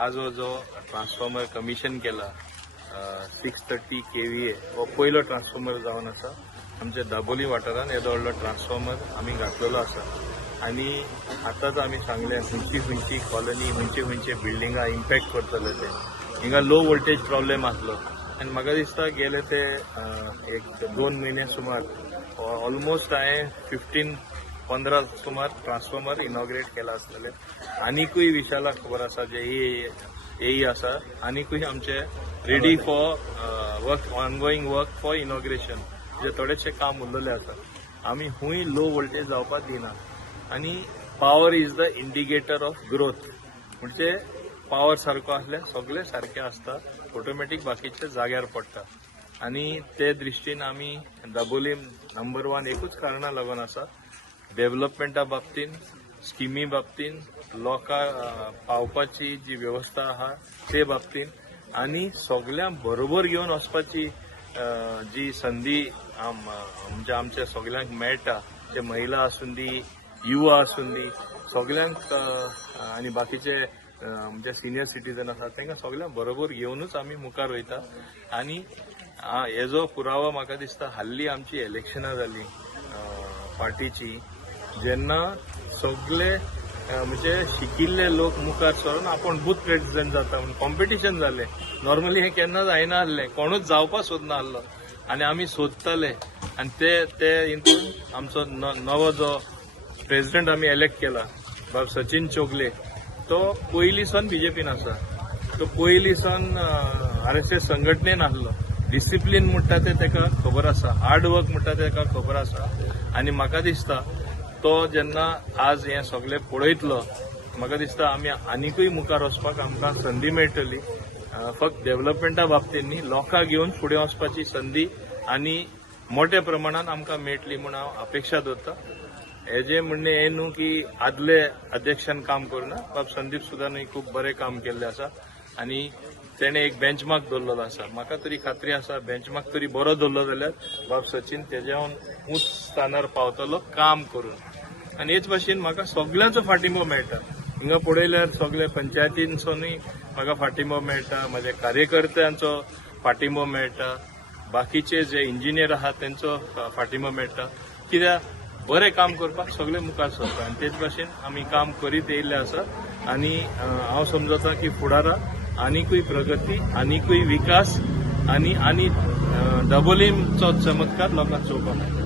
आज हो जो ट्रान्सफॉर्मर कमिशन केला 630 kVA हो पयलो ट्रान्सफॉर्मर जावन आसा आमच्या दाबोली वाठारांत येदो व्हडलो ट्रान्सफॉर्मर आमी घातलेलो आसा आनी आतांच आमी सांगले खंयची कॉलनी खंयचे बिल्डिंगा इम्पॅक्ट करतले ते हिंगा लो वोल्टेज प्रॉब्लेम आसलो आनी म्हाका दिसता गेले ते एक 2 म्हयने सुमार ऑलमोस्ट हांवें 15 सुमार ट्रान्सफॉर्मर इनॉग्रेट केला आसलेले आनीकूय विशाला खबर आसा जे येई आसा आनीकूय आमचे ready for work ongoing work for inauguration जे थोडेशे काम उरलेले आसा आमी खूंय लो वोल्टेज जावपाक दिना आनी power is the indicator of growth म्हणजे पावर सारको आसल्यार सगळे सारखे आसता ऑटोमॅटीक बाकीचे जाग्यार पडटा आनी ते दृश्टीन आमी दाबोली नंबर 1 एकूच कारणां लागून आसा डेव्हलपमेंटा बाबतीन स्किमी बाबतीन लोकांक पावपाची जी व्यवस्था आहा ते बाबतीन आनी सगळ्यांक बरोबर घेवन वचपाची जी संधी म्हणजे आमच्या सगळ्यांक मेळटा जे महिला आसून दी युवा आसून दी सगळ्यांक आनी बाकीचे म्हणजे सिनियर सिटीजन आसा तांकां सगळ्यांक बरोबर घेवनूच आमी मुखार वयता आनी हेजो पुरावो म्हाका दिसता हाल्ली आमची इलेक्शनां जाली पार्टीची जेन्ना सगळे म्हणजे शिकिल्ले लोक मुखार सरून आपण बूथ प्रेसिडेंट जाता म्हणून कॉम्पिटिशन जालें नॉर्मली हे केन्ना जायना आसलें कोणूच जावपाक सोदना आसलो आनी आमी सोदताले आनी ते हितून आमचो नवो जो प्रेसिडेंट आमी इलेक्ट केला बाब सचिन चोगले तो पयलींसान बीजेपीन आसा तो पयलींसान RSS संघटनेन आसलो डिसिप्लीन म्हणटा ते ताका खबर आसा हार्ड वर्क म्हणटा ते ताका खबर आसा आनी म्हाका दिसता तो जेन्ना आज हे सगळे पळयतलो म्हाका दिसता आमी आनीकूय मुखार वचपाक आमकां संदी मेळटली फक्त डेव्हलपमेंटा बाबतींत न्ही लोकांक घेवन फुडें वचपाची संदी आनी मोठ्या प्रमाणात आमकां मेळटली म्हूण हांव अपेक्षा दवरतां हेजे म्हणणे हे न्हू की आदले अध्यक्षान काम करुना बाब संदीप सुदानूय खूब बरें काम केल्लें आसा आनी तेणे एक बेंचमार्क दवरलेलो आसा म्हाका तरी खात्री आसा बेंचमार्क तरी बरो दवरलो जाल्यार बाब सचिन तेज्याहून उच्च स्थानार पावतलो काम करून आनी हेच भाशेन म्हाका सगळ्यांचो फाटिंबो मेळटा हिंगा पळयल्यार सगळे पंचायतींसूनय म्हाका फाटिंबो मेळटा म्हज्या कार्यकर्त्यांचो फाटिंबो मेळटा बाकीचे जे इंजिनियर आहात त्यांचो फाटिंबो मेळटा कित्याक बरें काम करपाक सगळे मुखार सरता आनी तेच भाशेन आमी काम करीत येयल्ले आसा आनी हांव समजता की फुडारा आनीकूय प्रगती आनीकूय विकास आनी दाबोलीचो चमत्कार लोकांक चोवपाक मेळटा